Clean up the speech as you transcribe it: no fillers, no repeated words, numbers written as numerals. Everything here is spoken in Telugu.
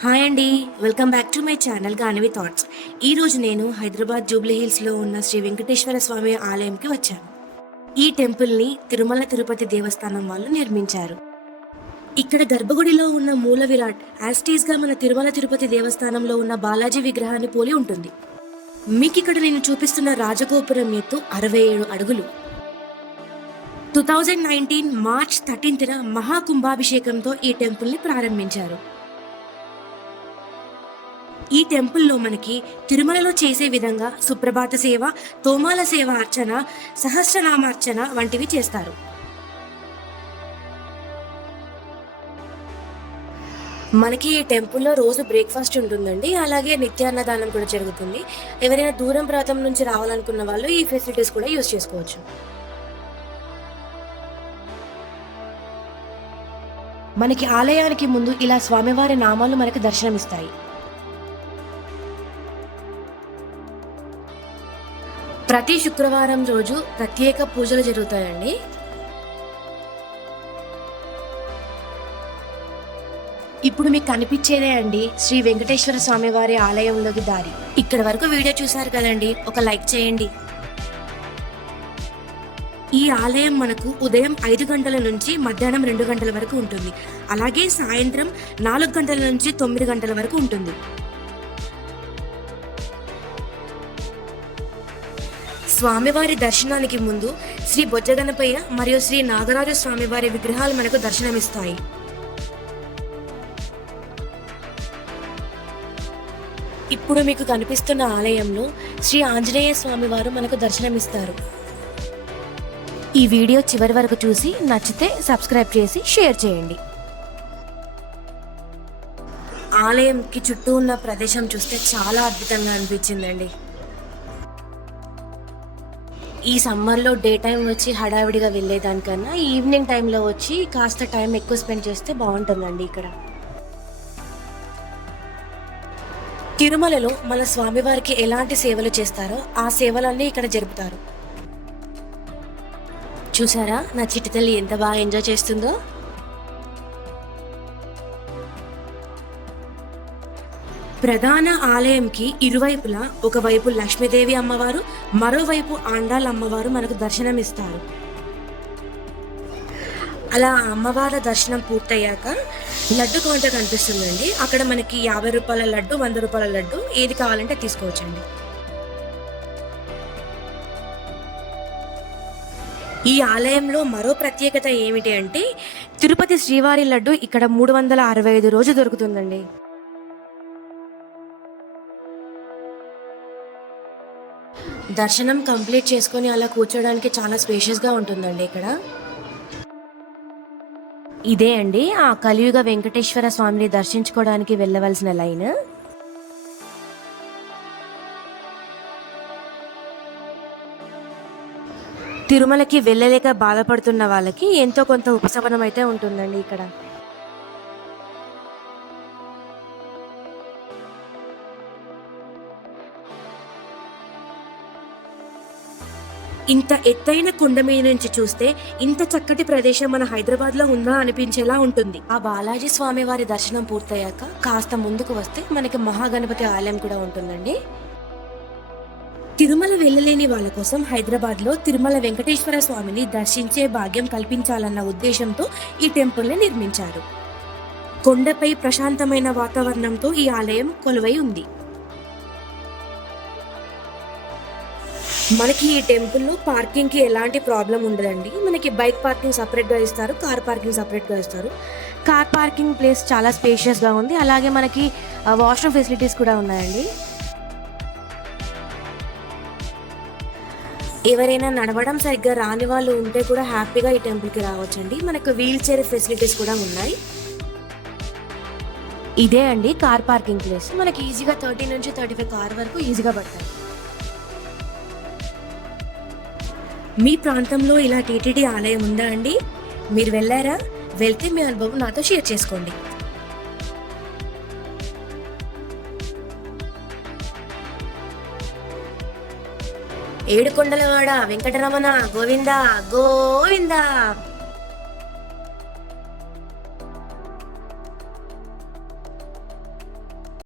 హాయ్ అండి. Welcome back to my channel గానవి thoughts. ఈరోజు నేను హైదరాబాద్ జూబ్లీ హిల్స్లో ఉన్న శ్రీ వెంకటేశ్వర స్వామి ఆలయంకి వచ్చాను. ఈ టెంపుల్ని తిరుమల తిరుపతి దేవస్థానం వాళ్ళు నిర్మించారు. ఇక్కడ గర్భగుడిలో ఉన్న మూల విరాట్ యాస్టీస్గా మన తిరుమల తిరుపతి దేవస్థానంలో ఉన్న బాలాజీ విగ్రహాన్ని పోలి ఉంటుంది. మీకు ఇక్కడ నేను చూపిస్తున్న రాజగోపురం ఎత్తు 67 అడుగులు. 2019 మార్చ్ 13న మహాకుంభాభిషేకంతో ఈ టెంపుల్ని ప్రారంభించారు. ఈ టెంపుల్లో మనకి తిరుమలలో చేసే విధంగా సుప్రభాత సేవ, తోమాల సేవ అర్చన, సహస్రనామార్చన వంటివి చేస్తారు. మనకి ఈ టెంపుల్లో రోజు బ్రేక్ఫాస్ట్ ఉంటుందండి. అలాగే నిత్యాన్నదానం కూడా జరుగుతుంది. ఎవరైనా దూరం ప్రాంతం నుంచి రావాలనుకున్న వాళ్ళు ఈ ఫెసిలిటీస్ కూడా యూజ్ చేసుకోవచ్చు. మనకి ఆలయానికి ముందు ఇలా స్వామివారి నామాలు మనకి దర్శనమిస్తాయి. ప్రతి శుక్రవారం రోజు ప్రత్యేక పూజలు జరుగుతాయండి. ఇప్పుడు మీకు కనిపించేదే అండి శ్రీ వెంకటేశ్వర స్వామి వారి ఆలయంలోకి దారి. ఇక్కడ వరకు వీడియో చూసారు కదండి, ఒక లైక్ చేయండి. ఈ ఆలయం మనకు ఉదయం 5 గంటల నుంచి మధ్యాహ్నం 2 గంటల వరకు ఉంటుంది. అలాగే సాయంత్రం 4 గంటల నుంచి 9 గంటల వరకు ఉంటుంది. స్వామివారి దర్శనానికి ముందు శ్రీ బొజ్జగణపయ్య మరియు శ్రీ నాగరాజు స్వామివారి విగ్రహాలు మనకు దర్శనమిస్తాయి. ఇప్పుడు మీకు కనిపిస్తున్న ఆలయంలో శ్రీ ఆంజనేయ స్వామివారు మనకు దర్శనమిస్తారు. ఈ వీడియో చివరి వరకు చూసి నచ్చితే సబ్స్క్రైబ్ చేసి షేర్ చేయండి. ఆలయంకి చుట్టూ ఉన్న ప్రదేశం చూస్తే చాలా అద్భుతంగా అనిపించిందండి. ఈ సమ్మర్లో డే టైం వచ్చి హడావిడిగా వెళ్ళేదానికన్నా ఈవినింగ్ టైంలో వచ్చి కాస్త టైం ఎక్కువ స్పెండ్ చేస్తే బాగుంటుందండి. ఇక్కడ తిరుమలలో మన స్వామివారికి ఎలాంటి సేవలు చేస్తారో ఆ సేవలన్నీ ఇక్కడ జరుపుతారు. చూసారా నా చిట్టి తల్లి ఎంత బాగా ఎంజాయ్ చేస్తుందో. ప్రధాన ఆలయంకి ఇరువైపులా ఒకవైపు లక్ష్మీదేవి అమ్మవారు, మరోవైపు ఆండాళ్ళ అమ్మవారు మనకు దర్శనమిస్తారు. అలా అమ్మవారి దర్శనం పూర్తయ్యాక లడ్డు కౌంటర్ కనిపిస్తుందండి. అక్కడ మనకి 50 రూపాయల లడ్డు, 100 రూపాయల లడ్డు ఏది కావాలంటే తీసుకోవచ్చండి. ఈ ఆలయంలో మరో ప్రత్యేకత ఏమిటి అంటే తిరుపతి శ్రీవారి లడ్డు ఇక్కడ 365 రోజులు దొరుకుతుందండి. దర్శనం కంప్లీట్ చేసుకొని అలా కూర్చోడానికి చాలా స్పేషియస్గా ఉంటుందండి ఇక్కడ. ఇదే అండి ఆ కలియుగ వెంకటేశ్వర స్వామిని దర్శించుకోవడానికి వెళ్ళవలసిన లైన్. తిరుమలకి వెళ్ళలేక బాధపడుతున్న వాళ్ళకి ఎంతో కొంత ఉపశమనం అయితే ఉంటుందండి ఇక్కడ. ఇంత ఎత్తైన కొండ మీద నుంచి చూస్తే ఇంత చక్కటి ప్రదేశం మన హైదరాబాద్ లో ఉందా అనిపించేలా ఉంటుంది. ఆ బాలాజీ స్వామి వారి దర్శనం పూర్తయ్యాక కాస్త ముందుకు వస్తే మనకి మహాగణపతి ఆలయం కూడా ఉంటుందండి. తిరుమల వెళ్ళలేని వాళ్ళ కోసం హైదరాబాద్ లో తిరుమల వెంకటేశ్వర స్వామిని దర్శించే భాగ్యం కల్పించాలన్న ఉద్దేశంతో ఈ టెంపుల్ ని నిర్మించారు. కొండపై ప్రశాంతమైన వాతావరణంతో ఈ ఆలయం కొలువై ఉంది. మనకి ఈ టెంపుల్లో పార్కింగ్కి ఎలాంటి ప్రాబ్లం ఉండదండి. మనకి బైక్ పార్కింగ్ సపరేట్గా ఇస్తారు, కార్ పార్కింగ్ సపరేట్గా ఇస్తారు. కార్ పార్కింగ్ ప్లేస్ చాలా స్పేషియస్గా ఉంది. అలాగే మనకి వాష్రూమ్ ఫెసిలిటీస్ కూడా ఉన్నాయండి. ఎవరైనా నడవడం సరిగ్గా రాని వాళ్ళు ఉంటే కూడా హ్యాపీగా ఈ టెంపుల్కి రావచ్చండి. మనకు వీల్ చైర్ ఫెసిలిటీస్ కూడా ఉన్నాయి. ఇదే అండి కార్ పార్కింగ్ ప్లేస్. మనకి ఈజీగా 30 నుంచి 35 కార్ వరకు ఈజీగా పడతాయి. మీ ప్రాంతంలో ఇలా టీటీడీ ఆలయం ఉందా అండి? మీరు వెళ్ళారా? వెళ్తే మీ అనుభవం నాతో షేర్ చేసుకోండి. ఏడుకొండలవాడ వెంకటరమణ గోవిందా గోవిందా.